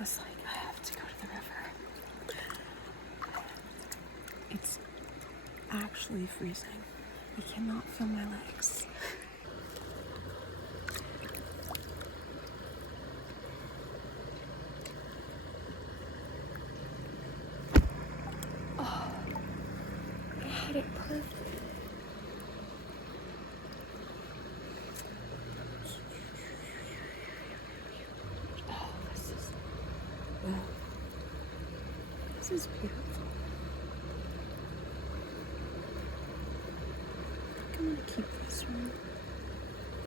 was like, I have to go to the river. It's actually freezing. I cannot feel my legs. Oh, I had it perfect. This is beautiful. I think I'm gonna keep this one.